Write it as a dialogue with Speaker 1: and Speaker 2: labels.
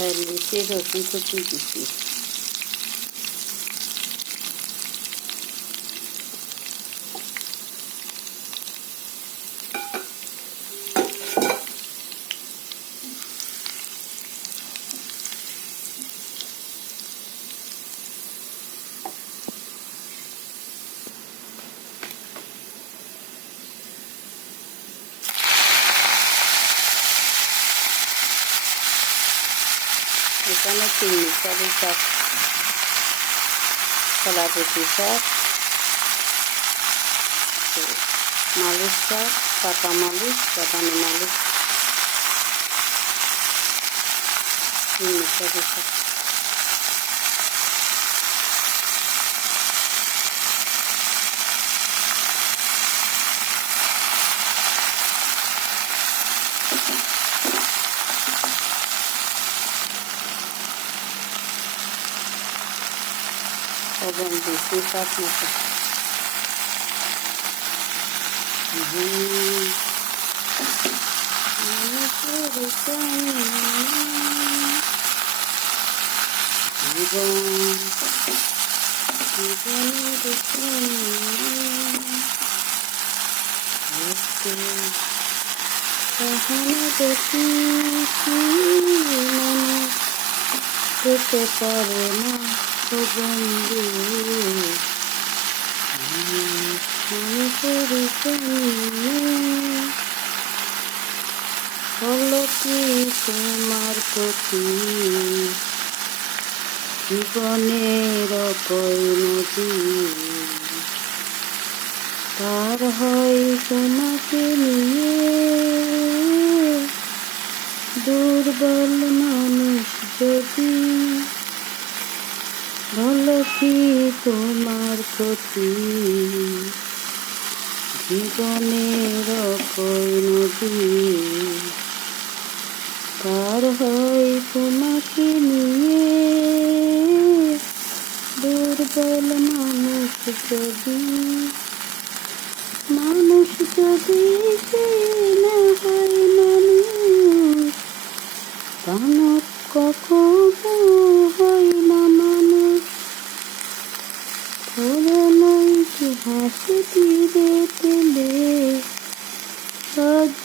Speaker 1: para el liceo 5 chiquitito. এখানে তিন সবই শাক কলাপতি শাক মালিশ শাক পাকা মালিশ বাদামি মালিশ তিন সবই শাক Vamos descer só aqui. Uhum. Te separé más হলো কি তোমার প্রতি জীবনের পরিণতি তার হয় তোমাকে নিয়ে দুর্বল মানুষ যদি ভালো কি তোমার প্রতি জীবনের পরিণতি তার হয় তোমাকে নিয়ে। দুর্বল মানুষ যদি মানুষ যদি না হয় মানুষ